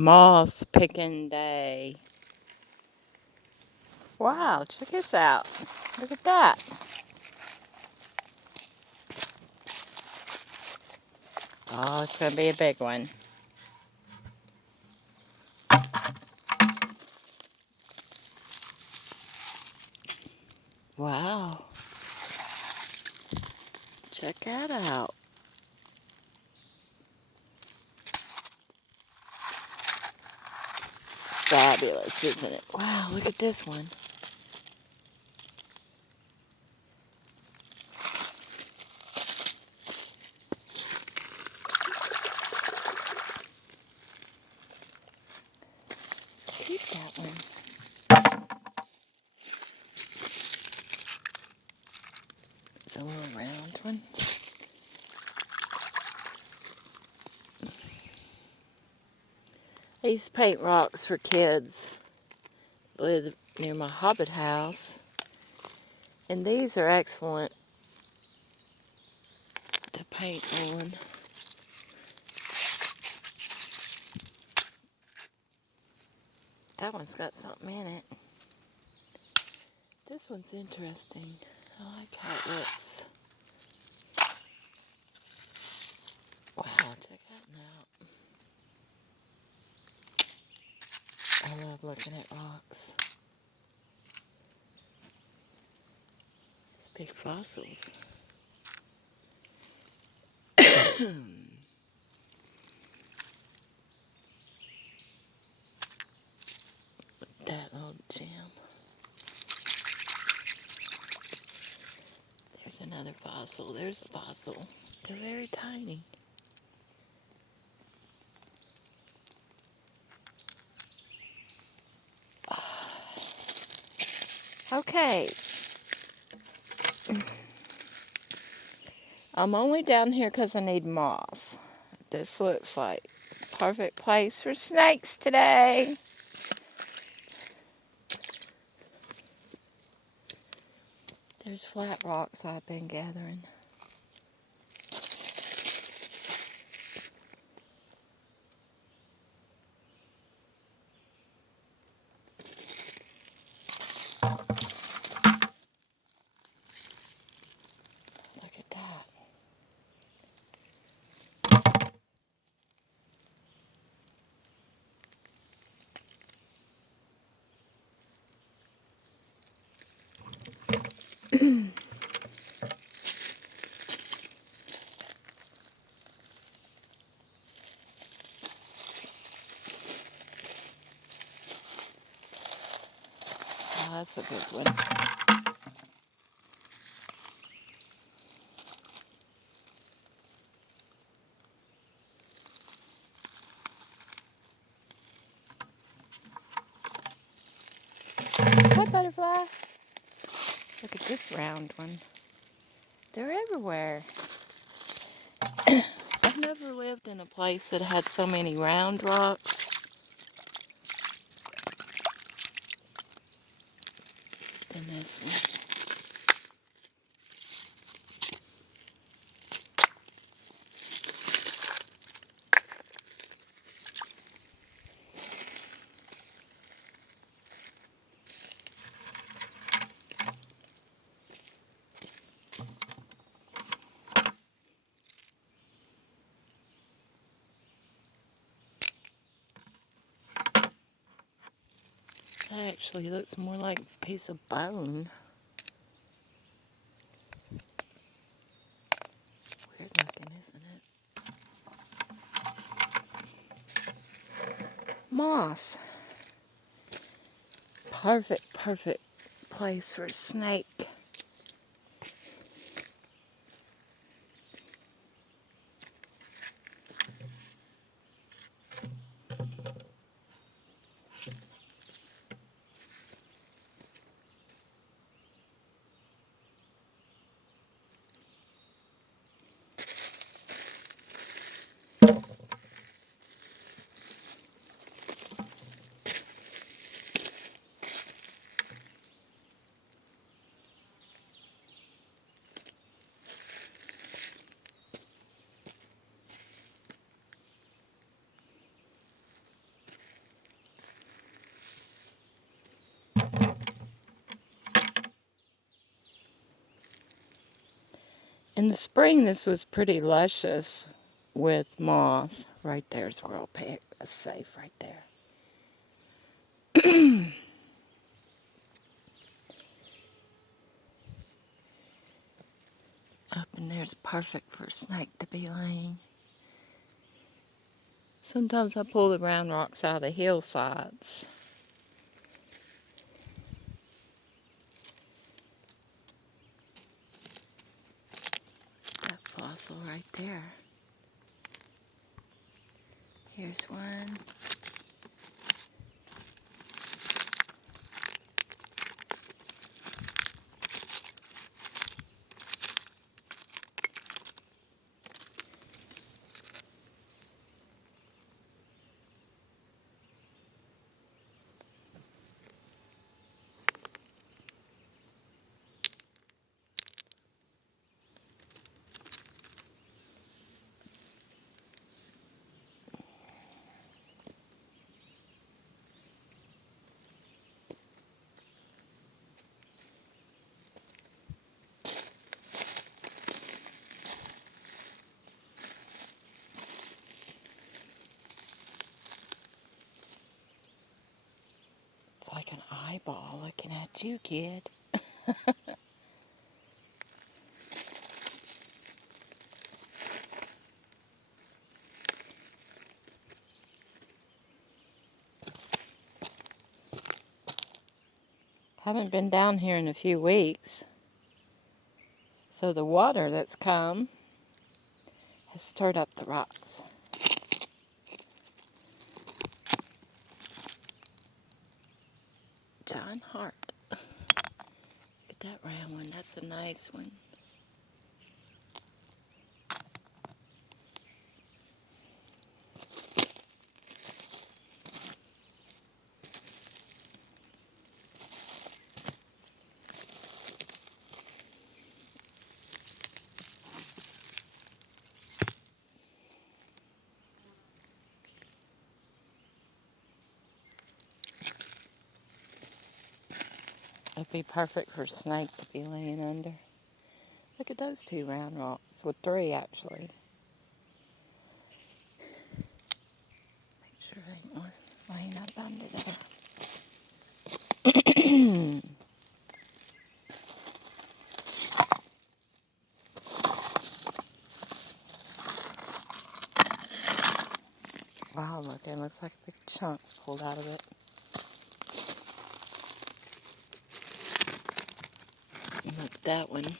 Moss picking day. Wow, check this out. Look at that. Oh, it's going to be a big one. Wow. Check that out. Fabulous, isn't it? Wow, look at this one. Let's keep that one. It's a little round one. I used to paint rocks for kids. Live near my hobbit house. And these are excellent to paint on. That one's got something in it. This one's interesting. I like how it looks. Wow, check that out. I love looking at rocks. It's big fossils. That little gem. There's another fossil. There's a fossil. They're very tiny. Okay. I'm only down here because I need moss. This looks like a perfect place for snakes today. There's flat rocks I've been gathering. Look at that. Oh, that's a good one. Hi, butterfly. Look at this round one. They're everywhere. I've never lived in a place that had so many round rocks. Than this one. That actually looks more like a piece of bone. Weird looking, isn't it? Moss. Perfect place for a snake. In the spring, this was pretty luscious with moss. Right there's where I'll pick a safe right there. Up in there's perfect for a snake to be laying. Sometimes I pull the round rocks out of the hillsides. That fossil right there. Here's one. It's like an eyeball looking at you, kid. Haven't been down here in a few weeks. So the water that's come has stirred up the rocks. John Hart. Look at that round one. That's a nice one. It'd be perfect for a snake to be laying under. Look at those two round rocks, with three actually. Make sure they ain't laying up under there. Wow, look, it looks like a big chunk pulled out of it. And look, that one.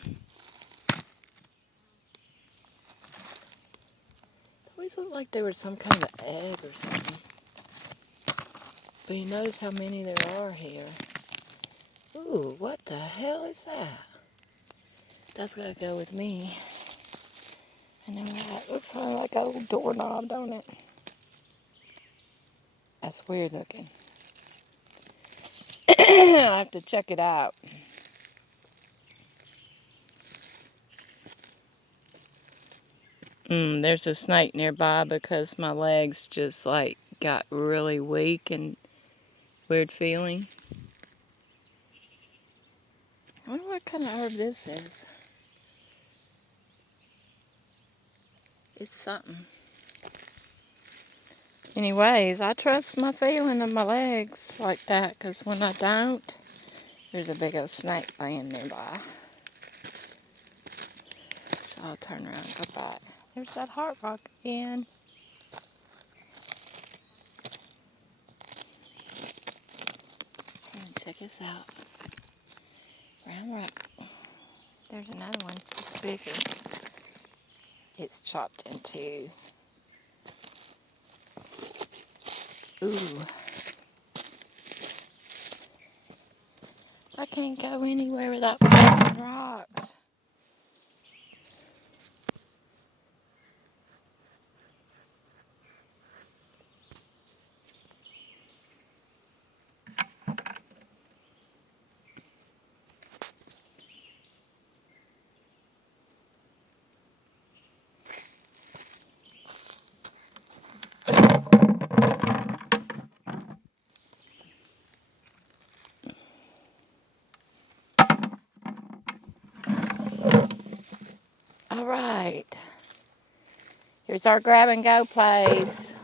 These look like they were some kind of egg or something. But you notice how many there are here. Ooh, what the hell is that? That's gotta go with me. I know that. Looks kind of like an old doorknob, don't it? That's weird looking. I have to check it out. There's a snake nearby because my legs just like got really weak and weird feeling. I wonder what kind of herb this is. It's something. Anyways, I trust my feeling of my legs like that because when I don't, there's a big old snake laying nearby. So I'll turn around and go back. There's that heart rock again. Check this out. Round rock. There's another one. It's bigger. It's chopped into. Ooh. I can't go anywhere without finding rocks. right. Here's our grab and go place.